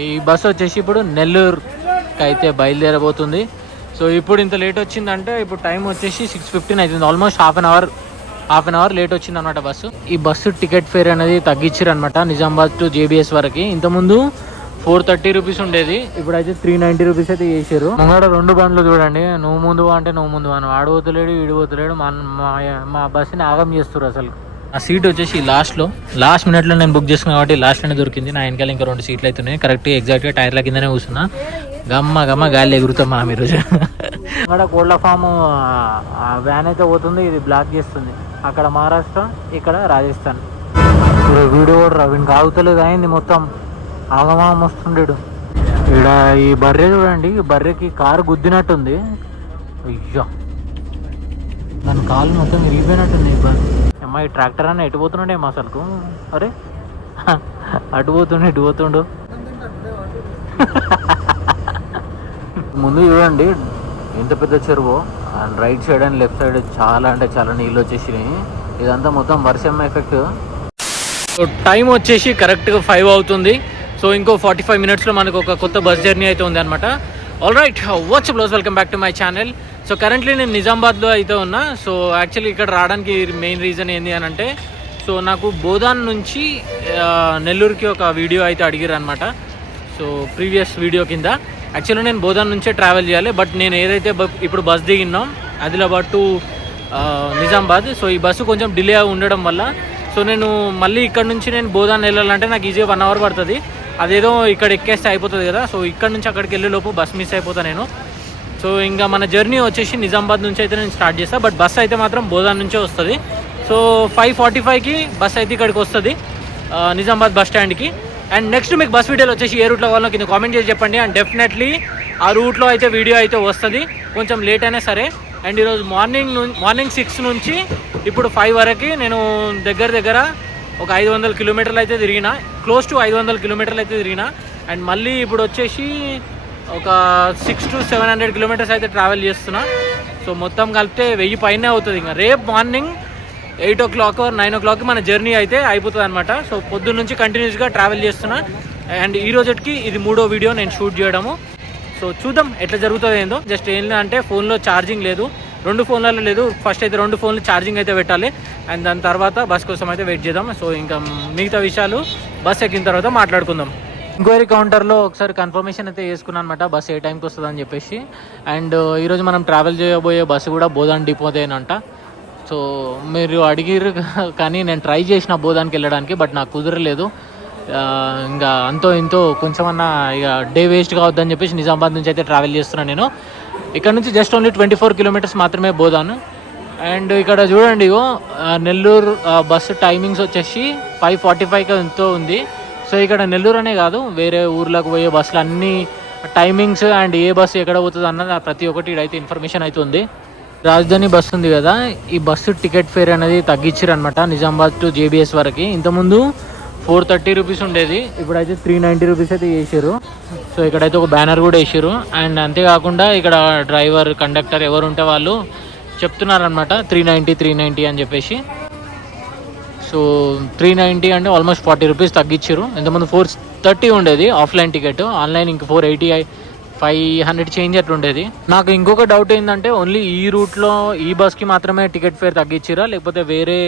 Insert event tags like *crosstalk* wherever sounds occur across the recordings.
ఈ బస్సు వచ్చేసి ఇప్పుడు నెల్లూరుకి అయితే బయలుదేరబోతుంది. సో ఇప్పుడు ఇంత లేట్ వచ్చిందంటే ఇప్పుడు టైం వచ్చేసి సిక్స్ ఫిఫ్టీన్ అవుతుంది almost half an hour half an hour late వచ్చింది అనమాట బస్సు. ఈ బస్సు టికెట్ ఫేర్ అనేది తగ్గించారు అనమాట నిజామాబాద్ టు జేబీఎస్ వరకు. ఇంతకుముందు ఫోర్ థర్టీ రూపీస్ ఉండేది. ఇప్పుడైతే త్రీ నైంటీ రూపీస్ అయితే చేసారు ముంగడ రెండు బండ్లు చూడండి. నువ్వు ముందు అంటే నువ్వు ముందు అని ఆడు పోతలేడు మన మా మా- మా బస్సుని ఆగం చేస్తారు అసలు. ఆ సీట్ వచ్చేసి లాస్ట్లో. లాస్ట్ మినిట్లో నేను బుక్ చేసుకున్నా కాబట్టి లాస్ట్లోనే దొరికింది. నా వెనకాల ఇంకా రెండు సీట్లు అవుతున్నాయి కరెక్ట్గా ఎగ్జాక్ట్గా టైర్ల కిందనే కూర్చున్నా. గమ్మ గమ్మ గాలి ఎగురుతాం మనం ఈరోజు. అక్కడ కోళ్ళ ఫామ్ వ్యాన్ అయితే పోతుంది. ఇది బ్లాక్ చేస్తుంది. అక్కడ మహారాష్ట్ర ఇక్కడ రాజస్థాన్. ఇప్పుడు వీడియో కూడా ఆగుతలేదు అయింది మొత్తం. ఆగమాగం వస్తుండేడు. ఇక్కడ ఈ బర్రె చూడండి ఈ బర్రెకి కారు గుద్దినట్టుంది. అయ్యో. దాని కాలు మొత్తం విరిగిపోయినట్టుంది ఈ బర్రె. అమ్మాయి ట్రాక్టర్ అన్న ఎటు పోతున్నాడే మా అసలుకు? అరే అటు పోతుండే ఇటు పోతుండు. ముందు చూడండి ఎంత పెద్ద చెరువు and right side and left side చాలా అంటే చాలా నీళ్ళు వచ్చేసినాయి. ఇదంతా మొత్తం వర్షం ఎఫెక్ట్ సో టైం వచ్చేసి కరెక్ట్గా ఫైవ్ అవుతుంది. సో ఇంకో ఫార్టీ ఫైవ్ మినిట్స్లో మనకు ఒక కొత్త బస్ జర్నీ అయితే ఉంది అనమాట all right what's blouse welcome back to my channel so currently నేను నిజామాబాద్లో అయితే ఉన్నా. సో యాక్చువల్లీ ఇక్కడ రావడానికి మెయిన్ రీజన్ ఏంటి అని అంటే సో నాకు బోధాన్ నుంచి నెల్లూరుకి ఒక వీడియో అయితే అడిగారు అనమాట సో ప్రీవియస్ వీడియో కింద. యాక్చువల్లీ నేను బోధాన్ నుంచే ట్రావెల్ చేయాలి. బట్ నేను ఏదైతే ఇప్పుడు బస్ దిగినాం ఆదిలాబాద్ టు నిజామాబాద్. సో ఈ బస్సు కొంచెం డిలే ఉండడం వల్ల సో నేను మళ్ళీ ఇక్కడ నుంచి నేను బోధాన్ వెళ్ళాలంటే నాకు ఈజీగా వన్ అవర్ పడుతుంది. అదేదో ఇక్కడ ఎక్కేస్తే అయిపోతుంది కదా. సో ఇక్కడ నుంచి అక్కడికి వెళ్ళే లోపు బస్ మిస్ అయిపోతా నేను. సో ఇంకా మన జర్నీ వచ్చేసి నిజామాబాద్ నుంచి అయితే నేను స్టార్ట్ చేస్తాను బట్ బస్ అయితే మాత్రం బోధాన్ నుంచే వస్తుంది. సో ఫైవ్ ఫార్టీ ఫైవ్కి బస్ అయితే ఇక్కడికి వస్తుంది నిజామాబాద్ బస్ స్టాండ్కి. అండ్ నెక్స్ట్ మీకు బస్ వీడియోలు వచ్చేసి ఏ రూట్లో వాళ్ళకి కింద కామెంట్ చేసి చెప్పండి. అండ్ డెఫినెట్లీ ఆ రూట్లో అయితే వీడియో అయితే వస్తుంది. కొంచెం లేట్ అయినా సరే. అండ్ ఈరోజు మార్నింగ్ మార్నింగ్ సిక్స్ నుంచి ఇప్పుడు ఫైవ్ వరకు నేను దగ్గర దగ్గర ఒక ఐదు వందల కిలోమీటర్లు అయితే తిరిగిన. క్లోజ్ టు ఐదు వందల కిలోమీటర్లు అయితే తిరిగిన. అండ్ మళ్ళీ ఇప్పుడు వచ్చేసి ఒక six to seven hundred kilometres అయితే ట్రావెల్ చేస్తున్నా. సో మొత్తం కలిపితే వెయ్యి పైనే అవుతుంది. ఇంకా రేపు morning eight o'clock nine o'clock మన జర్నీ అయితే అయిపోతుంది అనమాట సో పొద్దున్న నుంచి కంటిన్యూస్గా ట్రావెల్ చేస్తున్నా. అండ్ ఈ రోజుకి ఇది మూడో వీడియో నేను షూట్ చేయడము. సో చూద్దాం ఎట్లా జరుగుతుంది ఏందో. జస్ట్ ఏంటంటే ఫోన్లో ఛార్జింగ్ లేదు. రెండు ఫోన్లలో లేదు. ఫస్ట్ అయితే రెండు ఫోన్లు ఛార్జింగ్ అయితే పెట్టాలి. అండ్ దాని తర్వాత బస్ కోసం అయితే వెయిట్ చేద్దాం. సో ఇంకా మిగతా విషయాలు బస్ ఎక్కిన తర్వాత మాట్లాడుకుందాం. ఎంక్వైరీ కౌంటర్లో ఒకసారి కన్ఫర్మేషన్ అయితే చేసుకున్నాను అనమాట బస్ ఏ టైంకి వస్తుంది అని చెప్పేసి. అండ్ uh, ఈరోజు మనం ట్రావెల్ చేయబోయే బస్సు కూడా బోధాన్ డిపోదేనంట సో మీరు అడిగిర్రు *laughs* కానీ నేను ట్రై చేసిన బోధానికి వెళ్ళడానికి బట్ నాకు కుదరలేదు. Uh, ఇంకా అంతో ఇంతో కొంచెమన్నా ఇక డే వేస్ట్ కావద్దని చెప్పేసి నిజామాబాద్ నుంచి అయితే ట్రావెల్ చేస్తున్నాను నేను. ఇక్కడ నుంచి just only twenty four kilometres మాత్రమే బోధాను. అండ్ ఇక్కడ చూడండి uh, నెల్లూరు బస్సు టైమింగ్స్ వచ్చేసి ఫైవ్ ఫార్టీ ఫైవ్కి ఎంతో ఉంది. సో ఇక్కడ నెల్లూరు అనే కాదు వేరే ఊర్లకు పోయే బస్సులు అన్ని టైమింగ్స్ అండ్ ఏ బస్సు ఎక్కడ పోతుంది అన్నది ప్రతి ఒక్కటి ఇడైతే ఇన్ఫర్మేషన్ అయితే ఉంది. రాజధాని బస్సు ఉంది కదా ఈ బస్సు టికెట్ ఫేర్ అనేది తగ్గించారు అనమాట నిజామాబాద్ టు జేబీఎస్ వరకు. ఇంతకుముందు ఫోర్ థర్టీ రూపీస్ ఉండేది ఇప్పుడైతే త్రీ నైంటీ రూపీస్ అయితే వేసారు సో ఇక్కడైతే ఒక బ్యానర్ కూడా వేసారు అండ్ అంతేకాకుండా ఇక్కడ డ్రైవర్ కండక్టర్ ఎవరు ఉంటే వాళ్ళు చెప్తున్నారనమాట త్రీ నైంటీ త్రీ నైంటీ అని చెప్పేసి. సో త్రీ నైంటీ అంటే ఆల్మోస్ట్ ఫార్టీ రూపీస్ తగ్గించారు. ఇంతకుముందు ఫోర్ థర్టీ ఉండేది ఆఫ్లైన్ టికెట్ ఆన్లైన్ ఇంక four eighty five hundred change అట్లా ఉండేది. నాకు ఇంకొక డౌట్ ఏంటంటే ఓన్లీ ఈ రూట్లో ఈ బస్కి మాత్రమే టికెట్ ఫేర్ తగ్గించారా? లేకపోతే వేరే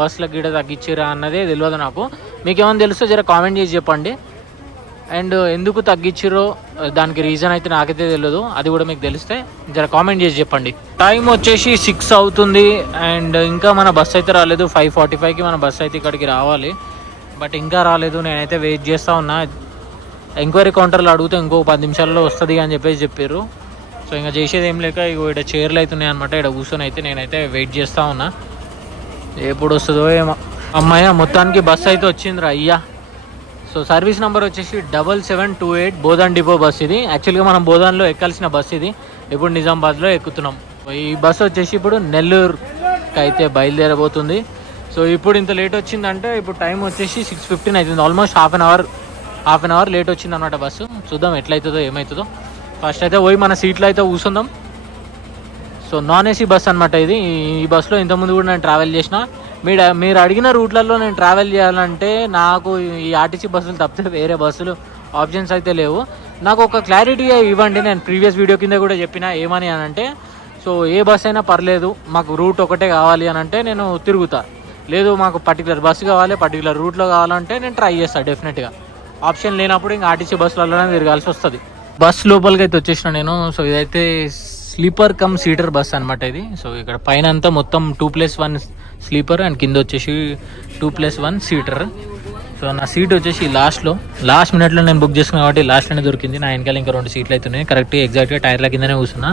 బస్లకు గిడ తగ్గించారా అన్నదే తెలియదు నాకు. మీకు ఏమైనా తెలిస్తే జర కామెంట్ చేసి చెప్పండి. అండ్ ఎందుకు తగ్గించిరో దానికి రీజన్ అయితే నాకైతే తెలియదు అది కూడా మీకు తెలిస్తే జర కామెంట్ చేసి చెప్పండి. టైం వచ్చేసి సిక్స్ అవుతుంది అండ్ ఇంకా మన బస్ అయితే రాలేదు. ఫైవ్ ఫార్టీ ఫైవ్కి మన బస్ అయితే ఇక్కడికి రావాలి. బట్ ఇంకా రాలేదు. నేనైతే వెయిట్ చేస్తూ ఉన్నా. ఎంక్వైరీ కౌంటర్లో అడిగితే ఇంకో పది నిమిషాల్లో వస్తుంది అని చెప్పేసి చెప్పారు సో ఇంకా చేసేది ఏం లేక ఇగో ఇక్కడ చైర్లు అవుతున్నాయి అనమాట ఇక్కడ కూర్చొని అయితే నేనైతే వెయిట్ చేస్తూ ఉన్నా. ఎప్పుడు వస్తుందో ఏమో. అమ్మాయి మొత్తానికి బస్ అయితే వచ్చిందిరా. అయ్యా. సో సర్వీస్ నెంబర్ వచ్చేసి double seven two eight Bodhan depot bus ఇది. యాక్చువల్గా మనం బోధాన్లో ఎక్కాల్సిన బస్ ఇది. ఇప్పుడు నిజామాబాద్లో ఎక్కుతున్నాం. ఈ బస్సు వచ్చేసి ఇప్పుడు నెల్లూరుకి అయితే బయలుదేరబోతుంది. సో ఇప్పుడు ఇంత లేట్ వచ్చిందంటే ఇప్పుడు టైం వచ్చేసి సిక్స్ ఫిఫ్టీన్ అవుతుంది almost half an hour half an hour late వచ్చింది అనమాట బస్సు. చూద్దాం ఎట్లయితుందో ఏమవుతుందో ఫస్ట్ అయితే పోయి మన సీట్లో అయితే కూర్చుందాం సో నాన్ ఏసీ బస్ అనమాట ఇది. ఈ బస్సులో ఇంతకుముందు కూడా నేను ట్రావెల్ చేసిన. మీరు మీరు అడిగిన రూట్లలో నేను ట్రావెల్ చేయాలంటే నాకు ఈ ఆర్టీసీ బస్సులు తప్పితే వేరే బస్సులు ఆప్షన్స్ అయితే లేవు. నాకు ఒక క్లారిటీ ఇవ్వండి. నేను ప్రీవియస్ వీడియో కింద కూడా చెప్పిన ఏమని అని అంటే సో ఏ బస్ అయినా పర్లేదు మాకు రూట్ ఒకటే కావాలి అని అంటే నేను తిరుగుతా. లేదు మాకు పర్టికులర్ బస్సు కావాలి పర్టికులర్ రూట్లో కావాలంటే నేను ట్రై చేస్తాను డెఫినెట్గా ఆప్షన్ లేనప్పుడు ఇంకా ఆర్టీసీ బస్సులలోనే తిరగాల్సి వస్తుంది. బస్ లోపలికి అయితే వచ్చేసిన నేను సో ఇదైతే స్లీపర్ కమ్ సీటర్ బస్ అనమాట ఇది. సో ఇక్కడ పైన అంతా మొత్తం two plus one sleeper and కింద వచ్చేసి two plus one seater so నా సీట్ వచ్చేసి లాస్ట్లో లాస్ట్ మినిట్లో నేను బుక్ చేసుకున్నా కాబట్టి లాస్ట్లోనే దొరికింది. నా వెనకాల ఇంకా రెండు సీట్లు అవుతున్నాయి కరెక్ట్గా ఎగ్జాక్ట్గా టైర్ల కిందనే కూర్చున్నా.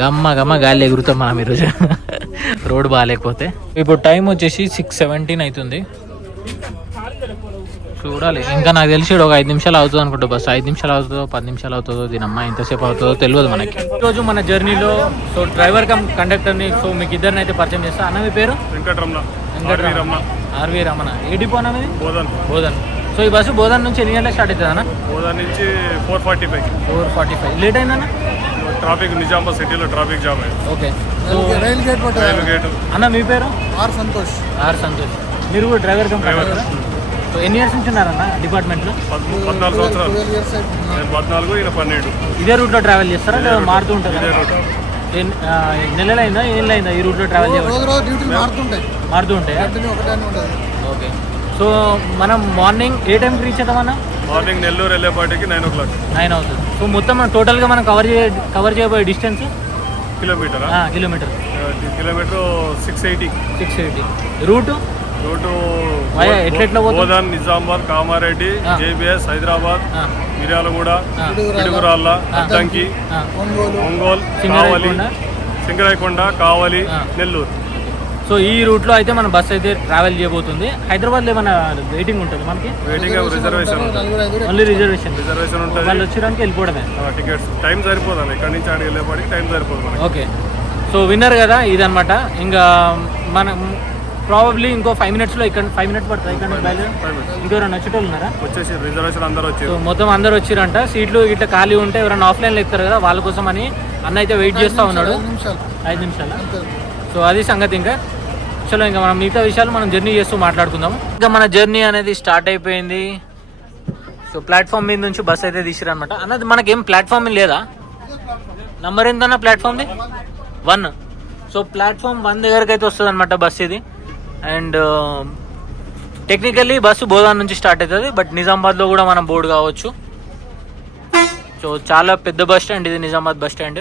గమ్మ గమ్మ గాలి ఎగురుతాం మనం ఈరోజు *laughs* రోడ్ బాగాలేకపోతే. ఇప్పుడు టైం వచ్చేసి సిక్స్ సెవెంటీన్ అవుతుంది. చూడాలి. ఇంకా నాకు తెలిసి ఒక ఐదు నిమిషాలు అవుతుంది అనుకుంటా బస్. ఐదు నిమిషాలు అవుతుందో పది నిమిషాలు అవుతుందో దీనమ్మ ఎంతసేపు అవుతుందో తెలియదు మనకి. ఈరోజు మన జర్నీలో సో డ్రైవర్ కమ్ కండక్టర్ని సో మీకు ఇద్దరిని అయితే పరిచయం చేస్తా. అన్న మీ పేరు? వెంకటరమణ. వెంకటరమణ. ఆర్వి రమణ. ఏ డిపో అన్న మీది? బోధన్. బోధన్. సో ఈ బస్సు బోధన్ నుంచి ఎన్ని గంటలకు స్టార్ట్ అవుతుంది అన్న? బోధన్ నుంచి four forty five. Four forty five. Late అయిందన్న ట్రాఫిక్ నిజామాబాద్ సిటీలో ట్రాఫిక్ జామ్ అయింది. ఓకే. సో రైలు గేట్ రైలు గేటు. అన్న మీ పేరు? ఆర్ సంతోష్. ఆర్ సంతోష్. మీరు కూడా డ్రైవర్ కమ్ కండక్టర్? సో ఎన్ని ఇయర్స్ నుంచి ఉన్నారన్న డిపార్ట్మెంట్లో పద్- పద్నాలుగు సంవత్సరాలు. నేను పద్నాలుగు ఈయన పన్నెండు. ఇదే రూట్లో ట్రావెల్ చేస్తారా? లేదా మారుతూ ఇదే ఉంటారా రూట్ ఎన్- ఆ, నెలలైందా? ఏళ్ళైందా ఈ రూట్లో ట్రావెల్ మారుతూ ఉంటాయా. ఓకే. సో మనం మార్నింగ్ ఏ టైంకి రీచ్ అవుతామన్నా మార్నింగ్ నెల్లూరు వెళ్ళేపాటికి నైన్ ఓ క్లాక్ నైన్ అవుతుంది. సో మొత్తం మనం టోటల్గా మనం కవర్ చే కవర్ చేయబోయే distance కిలోమీటరా? Kilometre. Kilometre six eighty six eighty route route? Bodhan Nizamabad Kamareddy. JBS Hyderabad Miryalaguda Piduguralla Addanki ఆ. ఒంగోలు. కావలి సింగరాయకొండ కావలి. నెల్లూరు. సో ఈ రూట్లో అయితే మన బస్ అయితే ట్రావెల్ చేయబోతుంది. హైదరాబాద్లో ఏమైనా వెయిటింగ్ ఉంటుంది మనకి? Waiting reservation only reservation. Reservation ఉంటుంది. వాళ్ళు వచ్చడానికి వెళ్ళిపోవడమే. టికెట్స్. టైం సరిపోదు ఇక్కడ నుంచి ఆడికి వెళ్ళేపాటికి టైం సరిపోదు మనకి. ఓకే. సో విన్నర్ కదా ఇదనమాట ఇంకా మనం ప్రాబబ్లీ ఇంకో ఫైవ్ మినిట్స్లో ఇక్కడ ఫైవ్ మినిట్స్ పడుతుంది. ఇక్కడ నుంచి బయలుదేరి ఇంకెవరైనా వచ్చేటోళ్ళు ఉన్నారా? వచ్చేసి రిజర్వేషన్ అందరూ సో వచ్చారు మొత్తం అందరు వచ్చిరంట. సీట్లు ఇట్లా ఖాళీ ఉంటే ఎవరైనా ఆఫ్లైన్లో ఎక్కుతారు కదా వాళ్ళ కోసం అని అన్న అయితే వెయిట్ చేస్తూ ఉన్నాడు. ఐదు నిమిషాలు. సో అది సంగతి ఇంకా. చలో ఇంకా మనం మిగతా విషయాలు మనం జర్నీ చేస్తూ మాట్లాడుకుందాం ఇంకా మన జర్నీ అనేది స్టార్ట్ అయిపోయింది. సో ప్లాట్ఫామ్ మీద నుంచి బస్ అయితే తీసిరనమాట అన్నది మనకేం ప్లాట్ఫామ్ లేదా? నంబర్ ఎంతన్నా ప్లాట్ఫామ్ది వన్ సో ప్లాట్ఫామ్ వన్ దగ్గరికి అయితే వస్తుంది అనమాట బస్ ఇది. అండ్ టెక్నికల్లీ బస్సు బోధాన్ నుంచి స్టార్ట్ అవుతుంది బట్ నిజామాబాద్లో కూడా మనం బోర్డు కావచ్చు. సో చాలా పెద్ద బస్ స్టాండ్ ఇది నిజామాబాద్ బస్ స్టాండ్.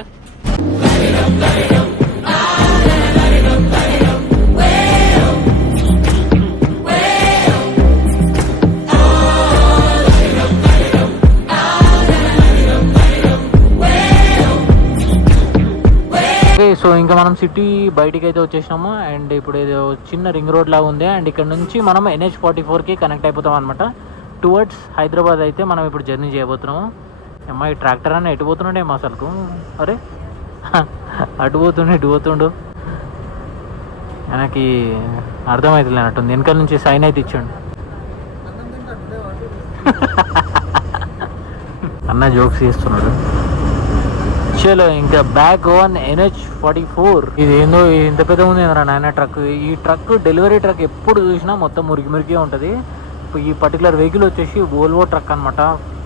సో ఇంకా మనం సిటీ బయటికి అయితే వచ్చేసినాము. అండ్ ఇప్పుడు ఏదో చిన్న రింగ్ రోడ్ లాగా ఉంది. అండ్ ఇక్కడ నుంచి మనం ఎన్హెచ్ ఫార్టీ ఫోర్కి కనెక్ట్ అయిపోతాం అనమాట టువర్డ్స్ హైదరాబాద్ అయితే మనం ఇప్పుడు జర్నీ చేయబోతున్నాము. అమ్మాయి ట్రాక్టర్ అని ఎటు పోతున్నాడే మా అసలుకు? అరే *laughs* అటు పోతుండే ఇటు పోతుండు. మనకి అర్థమవుతుంది అన్నట్టుంది. వెనకాల నుంచి సైన్ అయితే ఇచ్చాడు. *laughs* అన్న జోక్స్ చేస్తున్నాడు. చలో ఇంకా back one NH forty four. ఇది ఏందో ఇంత పెద్ద ఉంది ఏమరా నాయన ట్రక్? ఈ ట్రక్ డెలివరీ ట్రక్ ఎప్పుడు చూసినా మొత్తం మురికి మురికే ఉంటుంది. ఇప్పుడు ఈ పర్టికులర్ వెహికల్ వచ్చేసి ఓల్వో ట్రక్ అనమాట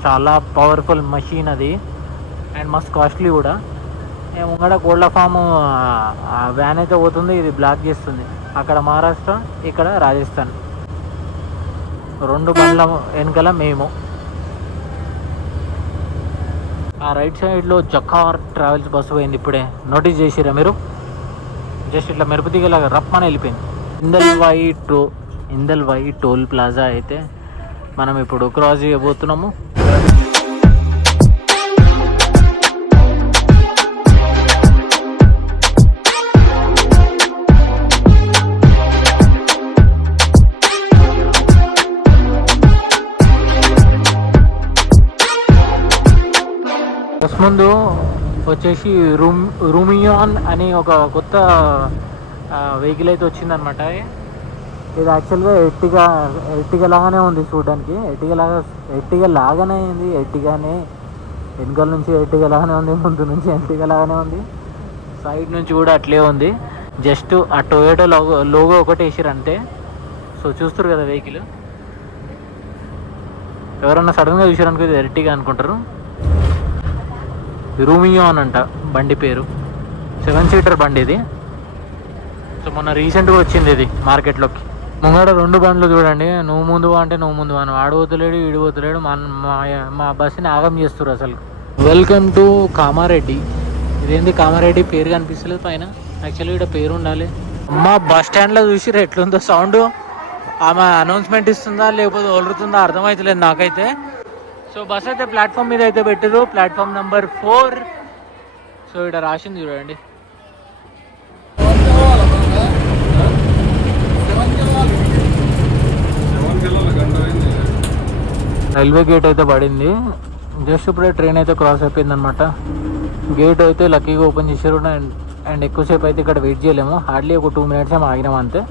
చాలా పవర్ఫుల్ మషీన్ అది. అండ్ మస్త్ కాస్ట్లీ కూడా. ముంగడ కోళ్ళ ఫామ్ వ్యాన్ అయితే పోతుంది. ఇది బ్లాక్ చేస్తుంది. అక్కడ మహారాష్ట్ర ఇక్కడ రాజస్థాన్. రెండు బండ్ల వెనకాల మేము. ఆ రైట్ సైడ్లో జకార్ ట్రావెల్స్ బస్సు పోయింది ఇప్పుడే. నోటీస్ చేసిరా మీరు? జస్ట్ ఇట్లా మెరుపు తీగలాగా రప్పని వెళ్ళిపోయింది. ఇందల్ why to ఇందల్ why toll plaza అయితే మనం ఇప్పుడు క్రాస్ చేయబోతున్నాము. ముందు వచ్చేసి రూమ్ రూమియాన్ అని ఒక కొత్త వెహికల్ అయితే వచ్చిందనమాట ఇది యాక్చువల్గా ఎట్టిగా ఎట్టిగా లాగానే ఉంది చూడడానికి. ఎట్టిగా లాగా ఎట్టిగా లాగానే అయింది ఎట్టిగానే వెనుకల నుంచి ఎట్టిగా లాగానే ఉంది ముందు నుంచి ఎట్టిగా లాగానే ఉంది. సైడ్ నుంచి కూడా అట్లే ఉంది. జస్ట్ ఆ టొయోటో లోగో లోగో ఒకటి వేసారు అంతే సో చూస్తారు కదా వెహికల్ ఎవరన్నా సడన్గా చూసారనుకో ఇది ఎర్టిగా అనుకుంటారు. రూమియో అని అంట బండి పేరు. సెవెన్ సీటర్ బండి ఇది. సో మొన్న రీసెంట్గా వచ్చింది ఇది మార్కెట్లోకి. ముంగడ రెండు బండ్లు చూడండి. నువ్వు ముందు అంటే నువ్వు ముందు అని. వాడు వదిలేడు వీడు వదిలేడు. మా మా బస్సుని ఆగం చేస్తారు అసలు. Welcome to Kamareddy. ఇదేంది కామారెడ్డి? పేరు కనిపిస్తలేదు పైన. యాక్చువల్లీ ఇక్కడ పేరు ఉండాలి. అమ్మ బస్ స్టాండ్లో చూసి ఎట్లుందో సౌండ్. ఆమె అనౌన్స్మెంట్ ఇస్తుందా లేకపోతే వదులుతుందా అర్థమవుతలేదు నాకైతే. సో బస్ అయితే ప్లాట్ఫామ్ మీద అయితే పెట్టారు ప్లాట్ఫామ్ నెంబర్ ఫోర్. సో ఇక్కడ రాసింది చూడండి. రైల్వే గేట్ అయితే పడింది. జస్ట్ ఇప్పుడే ట్రైన్ అయితే క్రాస్ అయిపోయింది అనమాట గేట్ అయితే లక్కీగా ఓపెన్ చేశారు. అండ్ అండ్ ఎక్కువసేపు అయితే ఇక్కడ వెయిట్ చేయలేము. హార్డ్లీ ఒక టూ మినిట్స్ ఏమో ఆగినాం అంతే.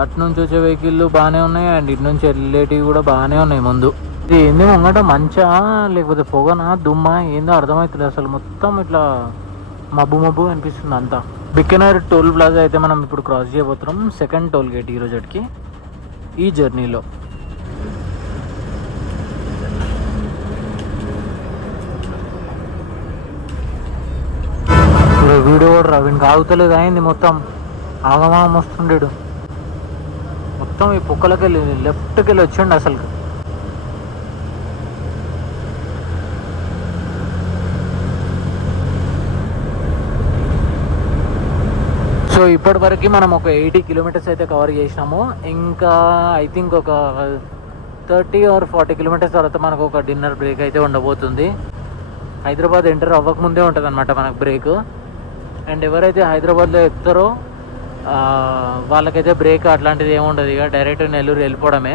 అటు నుంచి వచ్చే వెహికల్ బాగానే ఉన్నాయి. అండ్ ఇటు నుంచి వెళ్ళేటివి కూడా బాగానే ఉన్నాయి ముందు. ఇది ఏంది ముంగట మంచా? లేకపోతే పొగనా? దుమ్మా? ఏందో అర్థమవుతుంది అసలు. మొత్తం ఇట్లా మబ్బు మబ్బు అనిపిస్తుంది అంతా. బిక్కనర్ టోల్ ప్లాజా అయితే మనం ఇప్పుడు క్రాస్ చేయబోతున్నాం. సెకండ్ టోల్ గేట్ ఈ రోజుకి ఈ జర్నీలో. వీడియో కూడా రా. ఆగుతలేదు అయింది మొత్తం? ఆగమాగం వస్తుండేడు. మొత్తం ఈ పొక్కలకి వెళ్ళి లెఫ్ట్కి వెళ్ళి వచ్చిండు అసలు సో ఇప్పటివరకు మనం ఒక ఎయిటీ కిలోమీటర్స్ అయితే కవర్ చేసినాము. ఇంకా ఐ థింక్ ఒక థర్టీ ఆర్ ఫార్టీ కిలోమీటర్స్ తర్వాత మనకు ఒక డిన్నర్ బ్రేక్ అయితే ఉండబోతుంది. హైదరాబాద్ ఎంటర్ అవ్వకముందే ఉంటుంది అనమాట మనకు బ్రేక్ అండ్ ఎవరైతే హైదరాబాద్లో ఎక్కుతారో వాళ్ళకైతే బ్రేక్ అట్లాంటిది ఏముండదు ఇక డైరెక్ట్ నెల్లూరు వెళ్ళిపోవడమే.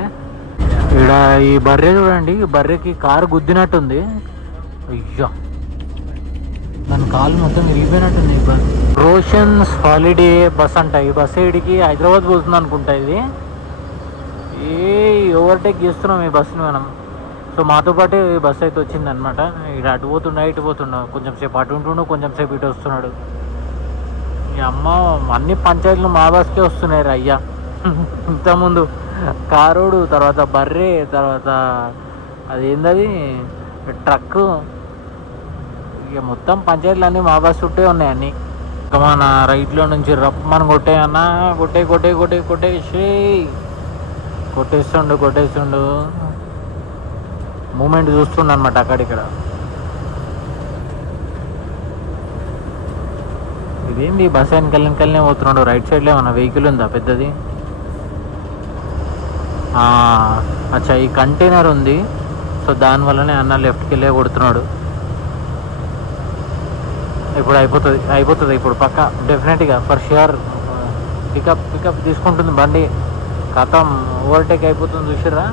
ఇక్కడ ఈ బర్రె చూడండి. ఈ బర్రెకి కారు గుద్దినట్టుంది. అయ్యో. దాని కాలు మొత్తం వెళ్ళిపోయినట్టుంది ఇప్పుడు రోషన్స్ హాలిడే బస్ అంట. ఈ బస్ ఇడికి హైదరాబాద్ పోతుంది అనుకుంటా ఇది. ఏ ఓవర్టేక్ చేస్తున్నాం ఈ బస్సుని మనం. సో మాతో పాటే ఈ బస్సు అయితే వచ్చింది అనమాట ఇటు అటు పోతుండా ఇటు పోతుండా. కొంచెం సేపు అటు ఉంటుండు కొంచెం సేపు ఇటు వస్తున్నాడు. ఈ అమ్మ అన్ని పంచాయతీలు మా బస్కే వస్తున్నాయి రా అయ్యా. *laughs* ఇంతకుముందు కారోడు తర్వాత బర్రె తర్వాత అదేందది ట్రక్ ఇక మొత్తం పంచాయతీలన్నీ మా బస్ చుట్టే ఉన్నాయి అన్నీ ఇక మన రైట్లో నుంచి రప్ మనం కొట్టే కొట్టే కొట్టే కొట్టేసి కొట్టేస్తుండు కొట్టేస్తుండు. మూమెంట్ చూస్తుండ అనమాట అక్కడిక్కడ. ఇదేంది? బస్ వెనకాల వెనకాలనే పోతున్నాడు. రైట్ సైడ్లో ఏమన్నా వెహికల్ ఉందా పెద్దది? అచ్చా ఈ కంటైనర్ ఉంది. సో దానివల్లనే అన్న లెఫ్ట్కి వెళ్ళే కొడుతున్నాడు. ఇప్పుడు అయిపోతుంది అయిపోతుంది. ఇప్పుడు పక్క డెఫినెట్గా ఫర్ షూర్ పికప్ పికప్ తీసుకుంటుంది బండి. కథం ఓవర్టేక్ అయిపోతుంది చూసిర్రా?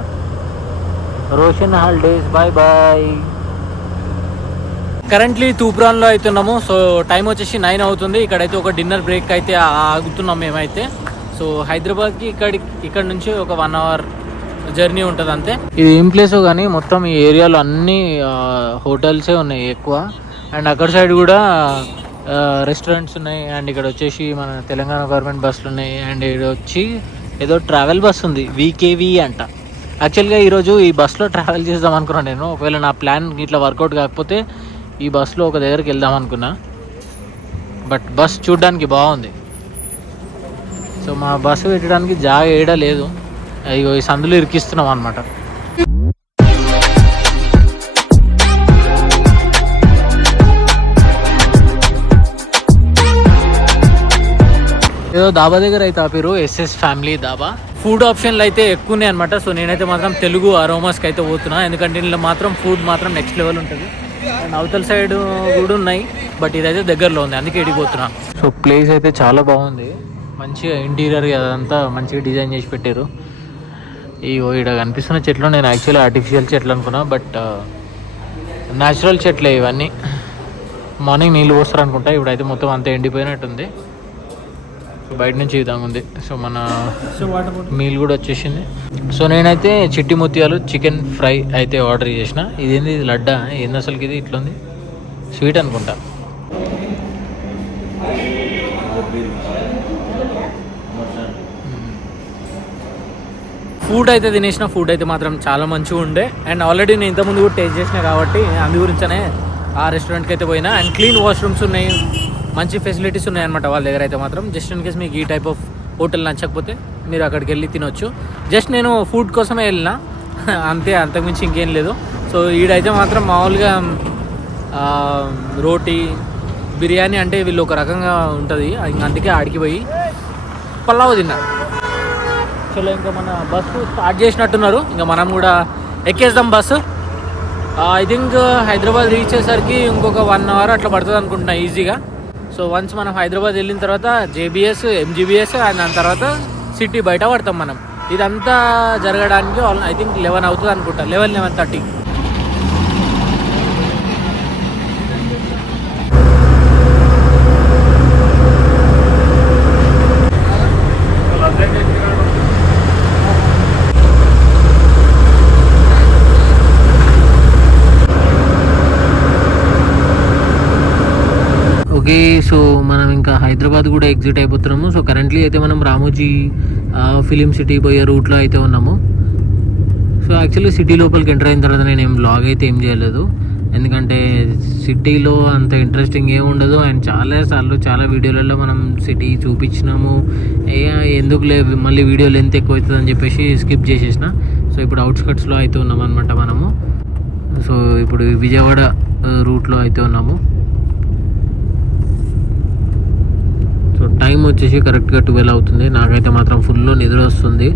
Roshan holidays bye bye currently తూప్రాన్లో అవుతున్నాము సో టైం వచ్చేసి నైన్ అవుతుంది. ఇక్కడైతే ఒక డిన్నర్ బ్రేక్ అయితే ఆగుతున్నాం మేమైతే. సో హైదరాబాద్కి ఇక్కడ ఇక్కడ నుంచి ఒక వన్ అవర్ జర్నీ ఉంటుంది అంతే ఇది ఏం ప్లేస్ కానీ మొత్తం ఈ ఏరియాలో అన్ని హోటల్సే ఉన్నాయి ఎక్కువ. అండ్ అక్కడ సైడ్ కూడా రెస్టారెంట్స్ ఉన్నాయి. అండ్ ఇక్కడ వచ్చేసి మన తెలంగాణ గవర్నమెంట్ బస్సులు ఉన్నాయి. అండ్ ఇక్కడ వచ్చి ఏదో ట్రావెల్ బస్ ఉంది. వీకేవీ అంట. యాక్చువల్గా ఈరోజు ఈ బస్సులో ట్రావెల్ చేద్దాం అనుకున్నాను నేను. ఒకవేళ నా ప్లాన్ ఇట్లా వర్కౌట్ కాకపోతే ఈ బస్సులో ఒక దగ్గరికి వెళ్దాం అనుకున్నా. బట్ బస్ చూడడానికి బాగుంది. సో మా బస్సు పెట్టడానికి జాగ వేయడం లేదు. అయ్యో ఈ సందులో ఇరికిస్తున్నాం అనమాట ఏదో దాబా దగ్గర అయితే ఆపారు ఎస్ఎస్ ఫ్యామిలీ దాబా. ఫుడ్ ఆప్షన్లు అయితే ఎక్కువనే అనమాట సో నేనైతే మాత్రం తెలుగు అరోమాస్కి అయితే పోతున్నా. ఎందుకంటే ఇందులో మాత్రం ఫుడ్ మాత్రం నెక్స్ట్ లెవెల్ ఉంటుంది. అండ్ అవతల సైడ్ కూడా ఉన్నాయి బట్ ఇదైతే దగ్గరలో ఉంది. అందుకే ఇడిపోతున్నా సో ప్లేస్ అయితే చాలా బాగుంది. మంచిగా ఇంటీరియర్ అదంతా మంచిగా డిజైన్ చేసి పెట్టారు. ఈ ఇక్కడ కనిపిస్తున్న చెట్లు నేను యాక్చువల్లీ ఆర్టిఫిషియల్ చెట్లు అనుకున్నా బట్ న్యాచురల్ uh, చెట్లే ఇవన్నీ. మార్నింగ్ నీళ్ళు పోస్తారు అనుకుంటా ఇప్పుడైతే మొత్తం అంతా ఎండిపోయినట్టుంది. బయట నుంచి ఇదాం ఉంది. సో మన మీల్ కూడా వచ్చేసింది. సో నేనైతే చిట్టి ముత్యాలు చికెన్ ఫ్రై అయితే ఆర్డర్ చేసిన. ఇదేంది? ఇది లడ్డా? ఏంది అసలుకి ఇది? ఇట్లుంది? స్వీట్ అనుకుంటా. ఫుడ్ అయితే తినేసిన. ఫుడ్ అయితే మాత్రం చాలా మంచిగా ఉండే. అండ్ ఆల్రెడీ నేను ఇంతకుముందు కూడా టేస్ట్ చేసిన కాబట్టి అందు గురించనే ఆ రెస్టారెంట్కి అయితే పోయినా. అండ్ క్లీన్ వాష్రూమ్స్ ఉన్నాయి. మంచి ఫెసిలిటీస్ ఉన్నాయన్నమాట వాళ్ళ దగ్గర అయితే మాత్రం. జస్ట్ ఇన్ కేస్ మీకు ఈ టైప్ ఆఫ్ హోటల్ నచ్చకపోతే మీరు అక్కడికి వెళ్ళి తినొచ్చు. జస్ట్ నేను ఫుడ్ కోసమే వెళ్ళిన *laughs* అంతే అంతకుమించి ఇంకేం లేదు. సో ఈడైతే మాత్రం మామూలుగా రోటీ బిర్యానీ అంటే వీళ్ళు ఒక రకంగా ఉంటుంది. అందుకే ఆడికి పోయి పలావ్ తిన్నా. చలో ఇంకా మన బస్సు స్టార్ట్ చేసినట్టున్నారు. ఇంకా మనం కూడా ఎక్కేద్దాం bus I think Hyderabad reach అయ్యేసరికి ఇంకొక వన్ అవర్ అట్లా పడుతుంది అనుకుంటున్నా ఈజీగా సో వన్స్ మనం హైదరాబాద్ వెళ్ళిన తర్వాత జేబీఎస్ ఎంజీబీఎస్ అండ్ దాని తర్వాత సిటీ బయట పడతాం మనం. ఇదంతా జరగడానికి ఐ థింక్ లెవెన్ అవుతుంది అనుకుంటా. Eleven eleven thirty okay so మనం ఇంకా హైదరాబాద్ కూడా ఎగ్జిట్ అయిపోతున్నాము. సో కరెంట్లీ అయితే మనం రామోజీ ఫిలిం సిటీ పోయే రూట్లో అయితే ఉన్నాము. సో యాక్చువల్లీ సిటీ లోపలికి ఎంటర్ అయిన తర్వాత నేను ఏం బ్లాగ్ అయితే ఏం చేయలేదు. ఎందుకంటే సిటీలో అంత ఇంట్రెస్టింగ్ ఏమి ఉండదు. అండ్ చాలా సార్లు చాలా వీడియోలలో మనం సిటీ చూపించినాము. ఏ ఎందుకు లే మళ్ళీ వీడియో లెంత్ ఎక్కువ అవుతుంది అని చెప్పేసి స్కిప్ చేసేసిన. సో ఇప్పుడు అవుట్స్కట్స్లో అయితే ఉన్నాం అనమాట మనము. సో ఇప్పుడు విజయవాడ రూట్లో అయితే ఉన్నాము. సో టైం వచ్చేసి కరెక్ట్గా ట్వెల్వ్ అవుతుంది. నాకైతే మాత్రం ఫుల్ నిద్ర వస్తుంది.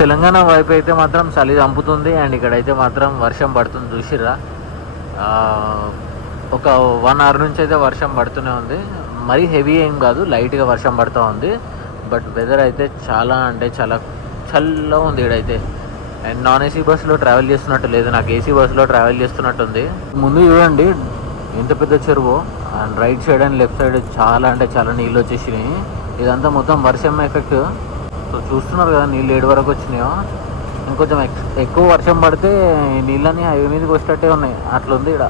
తెలంగాణ వైపు అయితే మాత్రం చలి చంపుతుంది. అండ్ ఇక్కడైతే మాత్రం వర్షం పడుతుంది. చూసిరా ఒక వన్ అవర్ నుంచి అయితే వర్షం పడుతూనే ఉంది. మరీ హెవీ ఏం కాదు. లైట్గా వర్షం పడుతూ ఉంది. బట్ వెదర్ అయితే చాలా అంటే చాలా చల్లగా ఉంది ఇక్కడైతే. అండ్ నాన్ ఏసీ బస్సులో ట్రావెల్ చేస్తున్నట్టు లేదు. నాకు ఏసీ బస్సులో ట్రావెల్ చేస్తున్నట్టు ఉంది. ముందు చూడండి. ఎంత పెద్ద చెరువు? And right side and left side చాలా అంటే చాలా నీళ్ళు వచ్చేసినాయి. ఇదంతా మొత్తం వర్షం ఎఫెక్ట్. సో చూస్తున్నారు కదా నీళ్ళు ఏడు వరకు వచ్చినాయో. ఇంకొంచెం ఎక్కువ వర్షం పడితే ఈ నీళ్ళని హైవే మీదకి వచ్చేటట్టే ఉన్నాయి. అట్లా ఉంది ఇక్కడ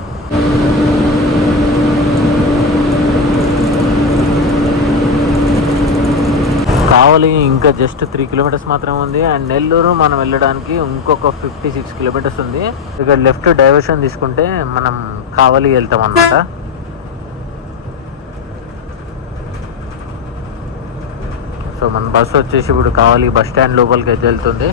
కావాలి ఇంకా జస్ట్ త్రీ కిలోమీటర్స్ మాత్రమే ఉంది. అండ్ నెల్లూరు మనం వెళ్ళడానికి ఇంకొక ఫిఫ్టీ సిక్స్ కిలోమీటర్స్ ఉంది. ఇక్కడ లెఫ్ట్ డైవర్షన్ తీసుకుంటే మనం కావలి వెళ్తాం అన్నమాట. సో మన బస్సు వచ్చేసి ఇప్పుడు కావాలి బస్ స్టాండ్ లోపలికి అయితే వెళ్తుంది.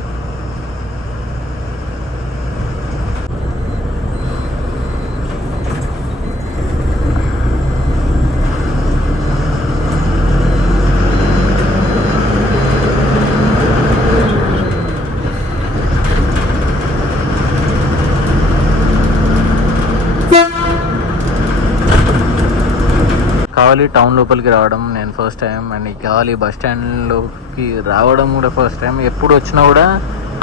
కావాలి టౌన్ లోపలికి రావడం నేను first time and Kavali bus స్టాండ్లోకి రావడం కూడా ఫస్ట్ టైం ఎప్పుడు వచ్చినా కూడా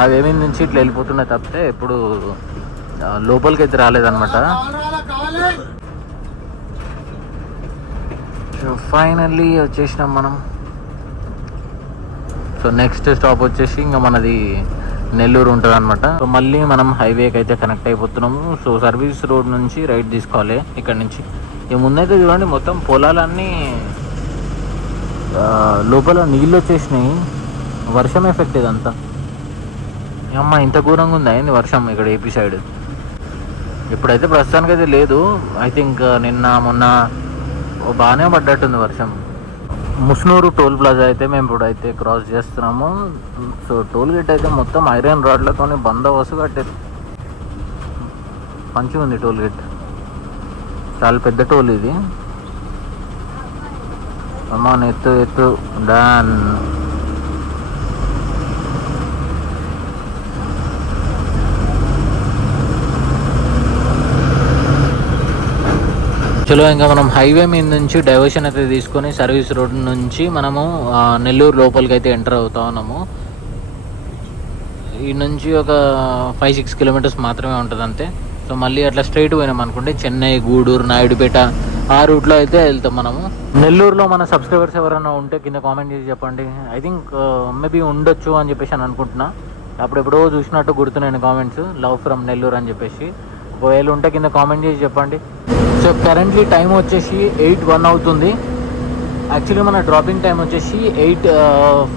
అవేమి నుంచి ఇట్లా వెళ్ళిపోతున్నాయి తప్పితే ఎప్పుడు లోపలికి అయితే రాలేదనమాట సో ఫైనల్లీ వచ్చేసినాం మనం. సో నెక్స్ట్ స్టాప్ వచ్చేసి ఇంకా మనది నెల్లూరు ఉంటుంది అనమాట సో మళ్ళీ మనం హైవేకి అయితే కనెక్ట్ అయిపోతున్నాము. సో సర్వీస్ రోడ్ నుంచి రైట్ తీసుకోవాలి ఇక్కడ నుంచి. ఇక ముందైతే చూడండి మొత్తం పొలాలన్నీ లోపల నీళ్ళు వచ్చేసినాయి. వర్షం ఎఫెక్ట్ ఇదంతా. అమ్మ ఇంత ఘోరంగా ఉందా ఏంది వర్షం ఇక్కడ ఏపీ సైడ్. ఇప్పుడైతే ప్రస్తుతానికి అయితే లేదు. ఐ థింక్ నిన్న మొన్న బాగానే పడ్డట్టుంది వర్షం. ముస్నూరు టోల్ ప్లాజా అయితే మేము ఇప్పుడు అయితే క్రాస్ చేస్తున్నాము. సో టోల్ గేట్ అయితే మొత్తం ఐరన్ రాడ్లతో బందోబస్తు కట్టారు. మంచిగా ఉంది టోల్ గేట్. చాలా పెద్ద టోల్ ఇది. అమ్మా ఎత్తు ఎత్తు. డాన్ చలో ఇంకా మనం హైవే మీద నుంచి డైవర్షన్ అయితే తీసుకొని సర్వీస్ రోడ్ నుంచి మనము నెల్లూరు లోపలికి అయితే ఎంటర్ అవుతా ఉన్నాము. ఈ నుంచి ఒక ఫైవ్ సిక్స్ కిలోమీటర్స్ మాత్రమే ఉంటుంది అంతే. సో మళ్ళీ అట్లా స్ట్రైట్ పోయినాం అనుకుంటే చెన్నై గూడూరు నాయుడుపేట ఆ రూట్లో అయితే వెళ్తాం మనము. నెల్లూరులో మన సబ్స్క్రైబర్స్ ఎవరైనా ఉంటే కింద కామెంట్ చేసి చెప్పండి. ఐ థింక్ మేబీ ఉండొచ్చు అని చెప్పేసి అని అనుకుంటున్నా. అప్పుడెప్పుడో చూసినట్టు గుర్తున్నాయి కామెంట్స్ లవ్ ఫ్రమ్ నెల్లూరు అని చెప్పేసి. ఒకవేళ ఉంటే కింద కామెంట్ చేసి చెప్పండి. సో కరెంట్లీ టైం వచ్చేసి ఎయిట్ వన్ అవుతుంది. యాక్చువల్లీ మన డ్రాపింగ్ టైం వచ్చేసి ఎయిట్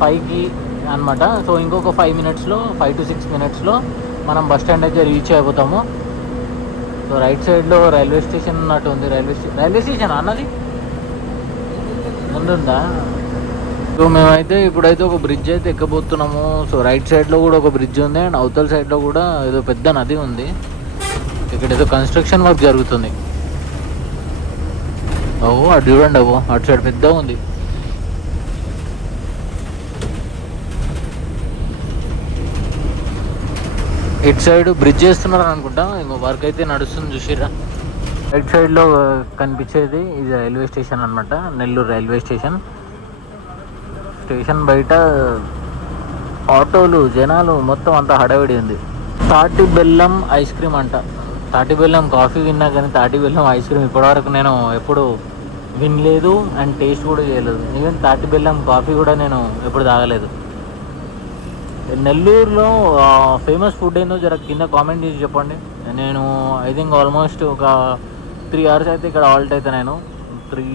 ఫైవ్కి అనమాట సో ఇంకొక ఫైవ్ మినిట్స్లో ఫైవ్ టు సిక్స్ మినిట్స్లో మనం బస్ స్టాండ్ అయితే రీచ్ అయిపోతాము. సో రైట్ సైడ్లో రైల్వే స్టేషన్ ఉన్నట్టు ఉంది. రైల్వే స్టేషన్ రైల్వే స్టేషన్ అన్నది? ముందుందా? సో మేమైతే ఇప్పుడైతే ఒక బ్రిడ్జ్ అయితే ఎక్కబోతున్నాము. సో రైట్ సైడ్లో కూడా ఒక బ్రిడ్జ్ ఉంది. అండ్ అవతల సైడ్లో కూడా ఏదో పెద్ద నది ఉంది. ఇక్కడ ఏదో కన్స్ట్రక్షన్ వర్క్ జరుగుతుంది. అవు అటు చూడండి అవు అటు సైడ్ పెద్ద ఉంది. ఇటు సైడ్ బ్రిడ్జ్ చేస్తున్నారు అనుకుంటా ఇంకో వర్క్ అయితే నడుస్తుంది చూసిరా రైట్ సైడ్లో కనిపించేది ఇది రైల్వే స్టేషన్ అన్నమాట నెల్లూరు రైల్వే స్టేషన్ స్టేషన్ బయట ఆటోలు జనాలు మొత్తం అంతా హడావిడి ఉంది. తాటి బెల్లం ఐస్ క్రీమ్ అంట. తాటి బెల్లం కాఫీ విన్నా కానీ తాటి బెల్లం ఐస్ క్రీమ్ ఇప్పటివరకు నేను ఎప్పుడు వినలేదు అండ్ టేస్ట్ కూడా చేయలేదు. ఈవెన్ తాటి బెల్లం కాఫీ కూడా నేను ఎప్పుడు తాగలేదు. నెల్లూరులో ఫేమస్ ఫుడ్ ఏందో జర కింద కామెంట్ చేసి చెప్పండి. నేను ఐ థింక్ ఆల్మోస్ట్ ఒక త్రీ అవర్స్ అయితే ఇక్కడ ఆల్ట్ అవుతా నేను. Three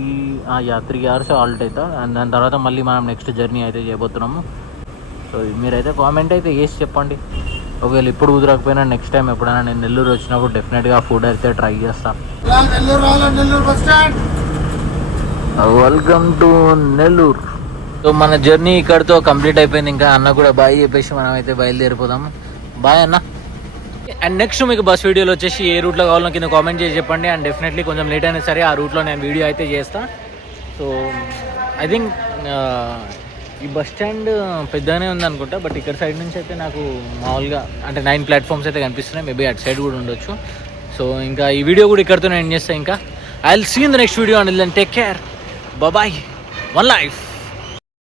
ya three hours halt అవుతా అండ్ దాని తర్వాత మళ్ళీ మనం నెక్స్ట్ జర్నీ అయితే చేయబోతున్నాము. సో మీరైతే కామెంట్ అయితే వేసి చెప్పండి. ఒకవేళ ఇప్పుడు కుదరకపోయినా నెక్స్ట్ టైం ఎప్పుడైనా నేను నెల్లూరు వచ్చినప్పుడు డెఫినెట్గా ఫుడ్ అయితే ట్రై చేస్తాను Nellore welcome to Nellore so మన జర్నీ ఇక్కడితో కంప్లీట్ అయిపోయింది. ఇంకా అన్న కూడా బాయ్ చెప్పేసి మనం అయితే బయలుదేరిపోదాం. బాయ్ అన్న. అండ్ నెక్స్ట్ మీకు బస్ వీడియోలో వచ్చేసి ఏ రూట్లో కావాలో కింద కామెంట్ చేసి చెప్పండి. అండ్ డెఫినెట్లీ కొంచెం లేట్ అయినా సరే ఆ రూట్లో నేను వీడియో అయితే చేస్తాను సో ఐ థింక్ ఈ బస్ స్టాండ్ పెద్దగానే ఉంది అనుకుంటా బట్ ఇక్కడ సైడ్ నుంచి అయితే నాకు మామూలుగా అంటే నైన్ ప్లాట్ఫామ్స్ అయితే కనిపిస్తున్నాయి మేబీ అటు సైడ్ కూడా ఉండొచ్చు. సో ఇంకా ఈ వీడియో కూడా ఇక్కడితో నేను చేస్తాను ఇంకా. I will see in the next video and then take care bye one life